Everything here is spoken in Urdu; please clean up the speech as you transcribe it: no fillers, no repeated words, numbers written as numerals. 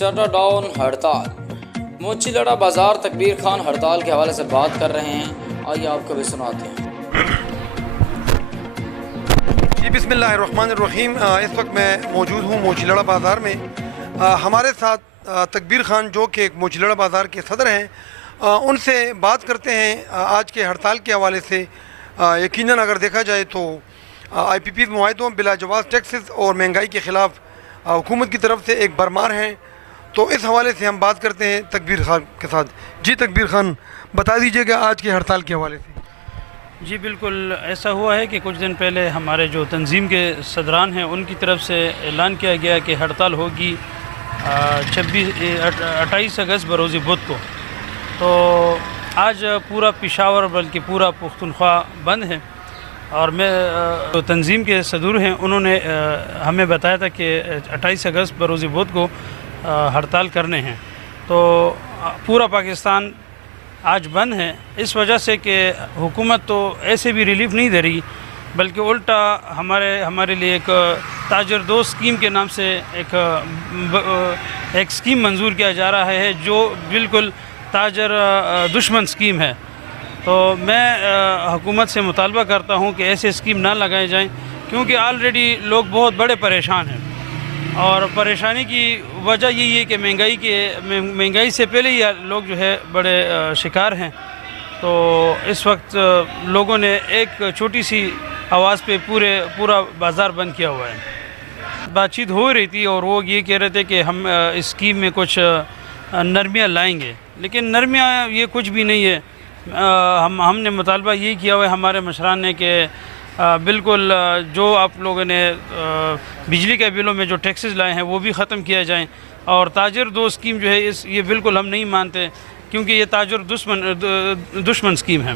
شٹر ڈاؤن ہڑتال۔ موچی لڑا بازار تکبیر خان ہڑتال کے حوالے سے بات کر رہے ہیں، آئیے آپ کو بھی سناتے ہیں۔ جی بسم اللہ الرحمن الرحیم۔ اس وقت میں موجود ہوں موچی لڑا بازار میں۔ ہمارے ساتھ تکبیر خان جو کہ موچی لڑا بازار کے صدر ہیں، ان سے بات کرتے ہیں آج کے ہڑتال کے حوالے سے۔ یقیناً اگر دیکھا جائے تو آئی پی پی معاہدوں، بلا جواز ٹیکسز اور مہنگائی کے خلاف حکومت کی طرف سے ایک بھرمار ہے، تو اس حوالے سے ہم بات کرتے ہیں تکبیر خان کے ساتھ۔ جی تکبیر خان، بتا دیجیے گا آج کے ہڑتال کے حوالے سے۔ جی بالکل ایسا ہوا ہے کہ کچھ دن پہلے ہمارے جو تنظیم کے صدران ہیں ان کی طرف سے اعلان کیا گیا کہ ہڑتال ہوگی 28 اگست بروز بدھ کو۔ تو آج پورا پشاور بلکہ پورا پختونخوا بند ہے، اور میں جو تنظیم کے صدور ہیں انہوں نے ہمیں بتایا تھا کہ 28 اگست بروز بدھ کو ہڑتال کرنے ہیں۔ تو پورا پاکستان آج بند ہے، اس وجہ سے کہ حکومت تو ایسے بھی ریلیف نہیں دے رہی، بلکہ الٹا ہمارے لیے ایک تاجر دوست اسکیم کے نام سے ایک اسکیم منظور کیا جا رہا ہے جو بالکل تاجر دشمن اسکیم ہے۔ تو میں حکومت سے مطالبہ کرتا ہوں کہ ایسے اسکیم نہ لگائے جائیں، کیونکہ آلریڈی لوگ بہت بڑے پریشان ہیں، اور پریشانی کی وجہ یہی ہے کہ مہنگائی سے پہلے ہی لوگ جو ہے بڑے شکار ہیں۔ تو اس وقت لوگوں نے ایک چھوٹی سی آواز پہ پورا بازار بند کیا ہوا ہے۔ بات چیت ہو رہی تھی اور وہ یہ کہہ رہے تھے کہ ہم اس اسکیم میں کچھ نرمیاں لائیں گے، لیکن نرمیاں یہ کچھ بھی نہیں ہے۔ ہم نے مطالبہ یہی کیا ہوا ہے ہمارے مشران نے کہ بالکل جو آپ لوگوں نے بجلی کے بلوں میں جو ٹیکسز لائے ہیں وہ بھی ختم کیا جائیں، اور تاجر دو اسکیم جو ہے یہ بالکل ہم نہیں مانتے، کیونکہ یہ تاجر دشمن اسکیم ہے۔